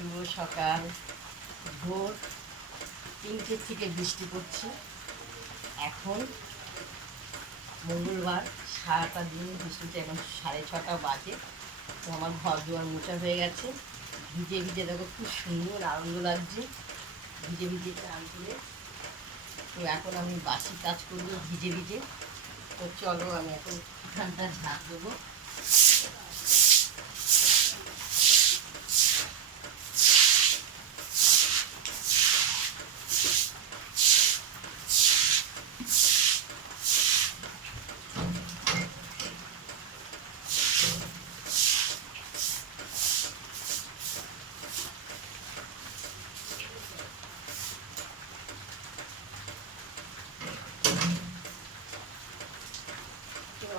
শুভ সকাল। ভোর 3টে থেকে বৃষ্টি পড়ছে। এখন মঙ্গলবার, সারাটা দিন বৃষ্টিতে, এখন 6:30 বাজে। তো আমার ঘর দুয়ার মোছা হয়ে গেছে। ভিজে ভিজে দেখো খুব সুন্দর আনন্দ লাগছে, ভিজে ভিজে চান করে। তো এখন আমি বাসি কাজ করবো ভিজে ভিজে। তো চলো আমি এখন এখানটা ঝাঁট দেবো।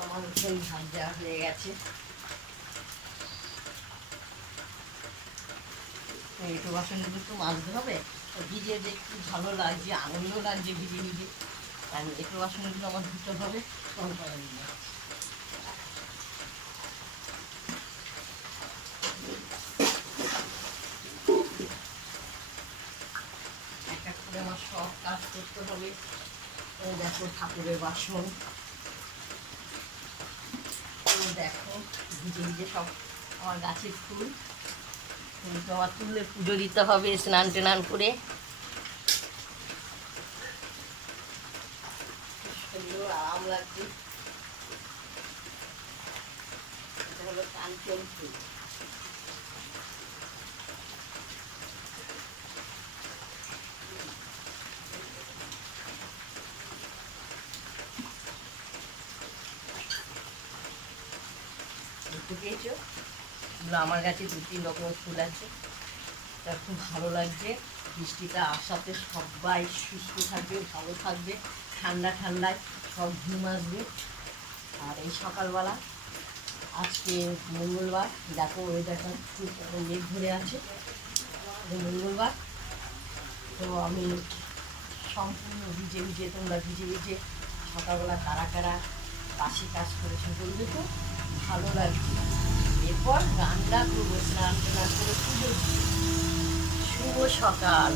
আমার উঠোন ঝাঁট দেওয়া হয়ে গেছে। এঁটো বাসনগুলো তো মাজতে হবে। ভিজে দেখতে ভালো লাগছে, আনন্দ লাগছে ভিজে ভিজে। কারণ এঁটো বাসনগুলো আমার ধুতে হবে। এক এক করে আমার সব কাজ করতে হবে। দেখো ঠাকুরের বাসন, দেখো ভিজে ভিজে সব আমার গাছের ফুল। তো আমার তুলে পুজো দিতে হবে স্নান টেনান করে। সুন্দর আরাম লাগছে। এটা হলো কাঞ্চন ফুল। দেখতে পেয়েছো? এগুলো আমার কাছে 2-3 রকমের ফুল আছে। তা খুব ভালো লাগছে। বৃষ্টিটা আসাতে সবাই সুস্থ থাকবে, ভালো থাকবে, ঠান্ডা ঠান্ডায় সব ঘুম আসবে। আর এই সকালবেলা আজকে মঙ্গলবার, দেখো ওয়েদারটা খুব মেঘ ধরে আছে। মঙ্গলবার তো আমি সম্পূর্ণ ভিজে ভিজে, তোমরা ভিজে ভিজে সকালবেলা কারা কারা বাসি কাজ করেছো বলবে তো, ভালো লাগছে। এরপর রান্না করবো, স্নান টান করে পুজো। শুভ সকাল।